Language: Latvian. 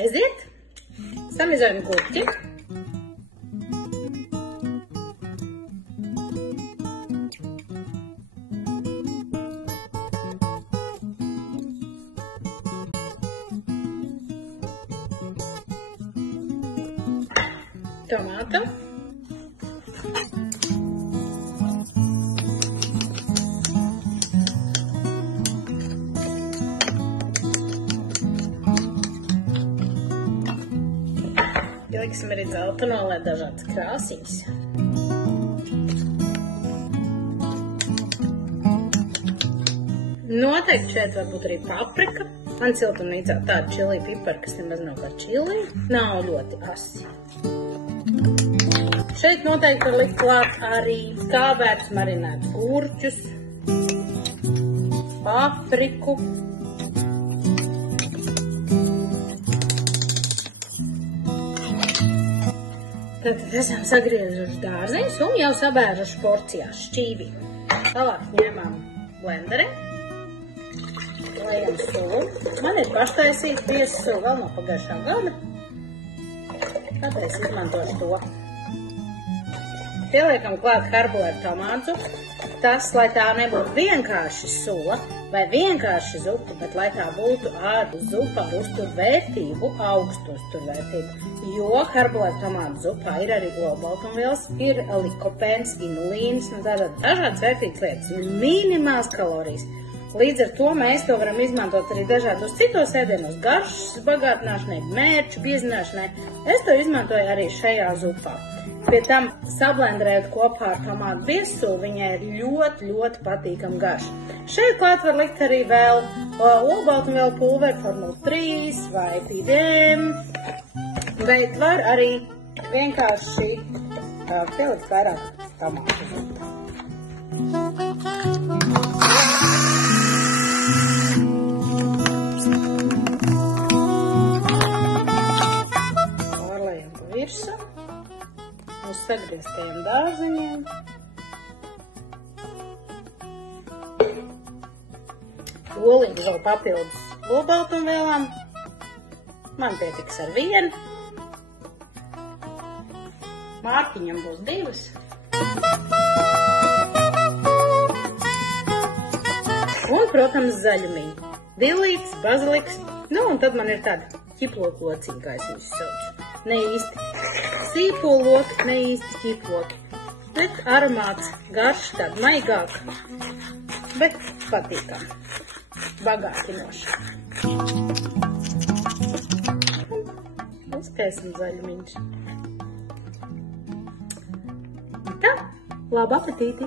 Aiziet, samizojam gurķi. Tomātu. Ieliksim arī dzelteno, lai dažādas krāsīs. Noteikti šeit var būt arī paprika. Man siltumnīcā tāda čili pipara, kas nemaz nav kā čili, nav ļoti asi. Šeit noteikti var likt klāt arī skābētus marinētus gurķus, papriku. Tad esam sagriezuši dārziņus un jau sabēruši porcijās šķīvi. Tālāk ņemam blenderi, lejam sulu. Man ir paštaisīta bieza sula, vēl no pagājušā gada. Tāpēc izmantošu to. Pieliekam klāt karboļu tomātu. Tas, lai tā nebūtu vienkārši sula vai vienkārši zupa, bet lai tā būtu ar zupa ar uzturvērtību, augstu uzturvērtību. Jo karboļu tomātu zupā ir arī olbaltumvielas, ir likopēns, inulīns, dažādas vērtīgas lietas un minimāls kalorijas. Līdz ar to mēs to varam izmantot arī dažādos citos ēdienos, garšas bagātināšanai, mērķu biezināšanai. Es to izmantoju arī šajā zupā. Pie tam sablendrējot kopā ar tomātu biezsulu, viņai ir ļoti patīkama garša. Šeit klāt var likt arī vēl olbaltumvielu pulveri, formulu 3 vai PDM, bet var arī vienkārši pielikt vairāk tomātu zupā. Pārlējam pa virsu uz sagrieztajiem dārziņiem. Oliņu vēl papildus olbaltumvielām. Man pietiks ar vienu. Mārtiņam būs 2. Un, protams, zaļumiņi. Dilītis, baziliks. Nu, un tad man ir tāda ķiplokociņa, kā es viņus saucu. Ne īsti sīpoloki, ne īsti ķiploki. Bet aromāts, garš, tāda maigāka, bet patīkam. Bagātinoši. Uzkaisim zaļumiņus. Tā, labu apetīti!